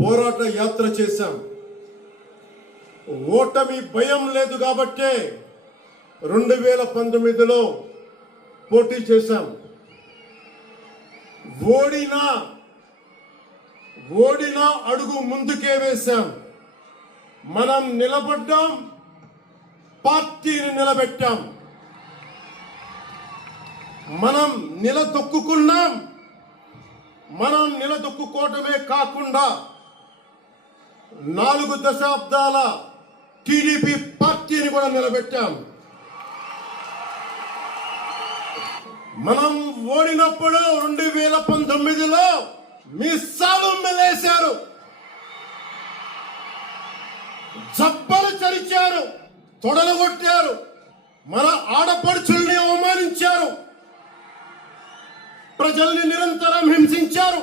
పోరాట యాత్ర చేశాం. ఓటమి భయం లేదు కాబట్టే 2019లో పోటీ చేశాం. ఓడినా అడుగు ముందుకే వేశాం. మనం నిలబడ్డాం, పార్టీని నిలబెట్టాం. మనం నిలదొక్కుకున్నాం. మనం నిలదొక్కుకోవటమే కాకుండా 4 దశాబ్దాల టీడీపీ పార్టీని కూడా నిలబెట్టాం. మనం ఓడినప్పుడు 2019లో మీసాలు మెలేశారు, జబ్బలు చరిచారు, తొడలు కొట్టారు, మన ఆడపడుచుల్ని అవమానించారు, ప్రజల్ని నిరంతరం హింసించారు.